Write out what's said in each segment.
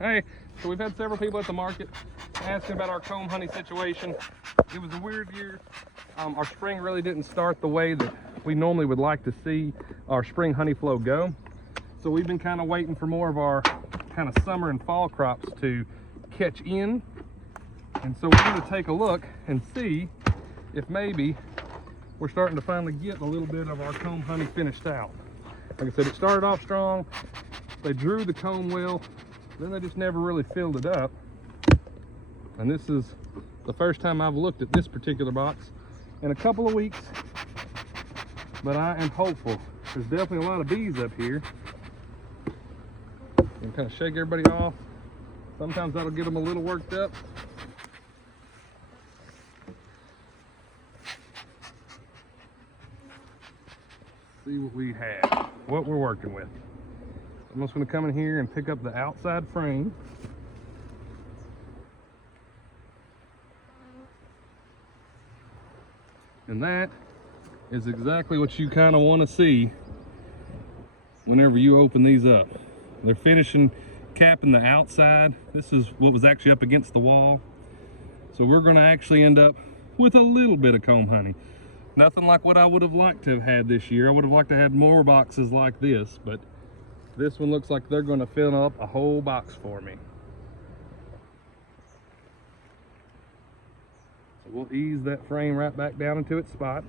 Hey, so we've had several people at the market asking about our comb honey situation. It was a weird year. Our spring really didn't start the way that we normally would like to see our spring honey flow go. So we've been kind of waiting for more of our kind of summer and fall crops to catch in. And so we're going to take a look and see if maybe we're starting to finally get a little bit of our comb honey finished out. Like I said, it started off strong. They drew the comb well, then they just never really filled it up. And this is the first time I've looked at this particular box in a couple of weeks, but I am hopeful. There's definitely a lot of bees up here. And kind of shake everybody off. Sometimes that'll get them a little worked up. See what we have, what we're working with. I'm just going to come in here and pick up the outside frame. And that is exactly what you kind of want to see whenever you open these up. They're finishing capping the outside. This is what was actually up against the wall. So we're going to actually end up with a little bit of comb honey. Nothing like what I would have liked to have had this year. I would have liked to have more boxes like this, but this one looks like they're going to fill up a whole box for me. So we'll ease that frame right back down into its spot.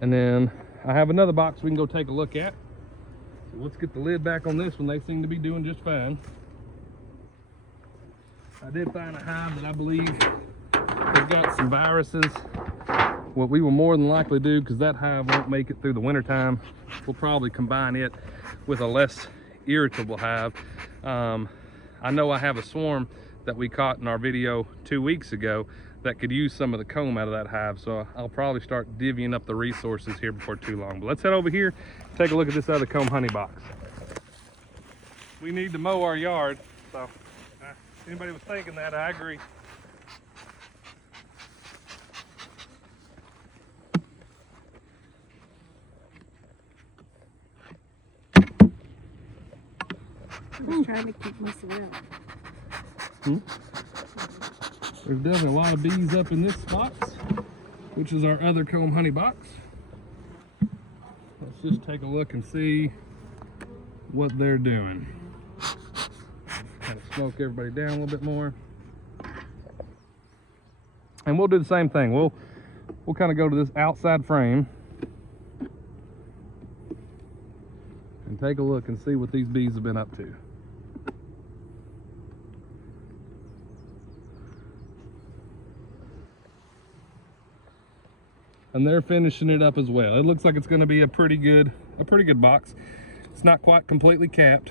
And then I have another box we can go take a look at. So let's get the lid back on this one. They seem to be doing just fine. I did find a hive that I believe has got some viruses. What we will more than likely do, because that hive won't make it through the winter time, we'll probably combine it with a less irritable hive. I know I have a swarm that we caught in our video 2 weeks ago that could use some of the comb out of that hive, so I'll probably start divvying up the resources here before too long. But let's head over here, take a look at this other comb honey box. We need to mow our yard, so if anybody was thinking that, I agree. I'm just trying to keep myself out. There's definitely a lot of bees up in this box, which is our other comb honey box. Let's just take a look and see what they're doing. Kind of smoke everybody down a little bit more. And we'll do the same thing. We'll kind of go to this outside frame and take a look and see what these bees have been up to. And they're finishing it up as well. It looks like it's going to be a pretty good box. It's not quite completely capped,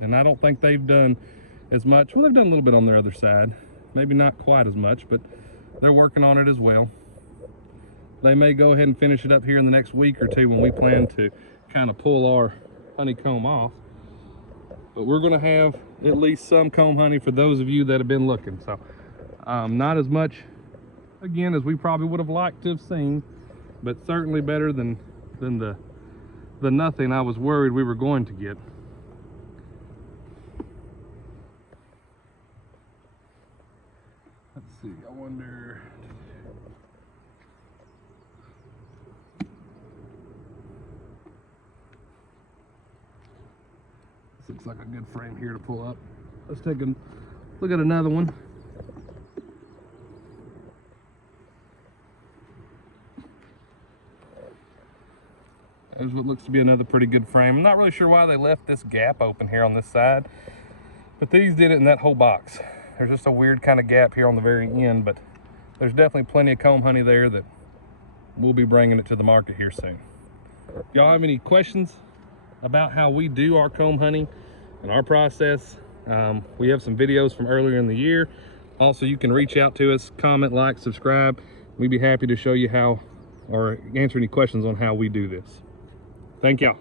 and I don't think they've done as much. Well, they've done a little bit on their other side, maybe not quite as much, but they're working on it as well. They may go ahead and finish it up here in the next week or two when we plan to kind of pull our honeycomb off. But we're going to have at least some comb honey for those of you that have been looking. So not as much, again, as we probably would have liked to have seen, but certainly better than the nothing I was worried we were going to get. Let's see, I wonder. This looks like a good frame here to pull up. Let's take a look at another one. There's what looks to be another pretty good frame. I'm not really sure why they left this gap open here on this side, but these did it in that whole box. There's just a weird kind of gap here on the very end, but there's definitely plenty of comb honey there that we'll be bringing it to the market here soon. If y'all have any questions about how we do our comb honey and our process, we have some videos from earlier in the year. Also, you can reach out to us, comment, like, subscribe. We'd be happy to show you how or answer any questions on how we do this. Thank y'all.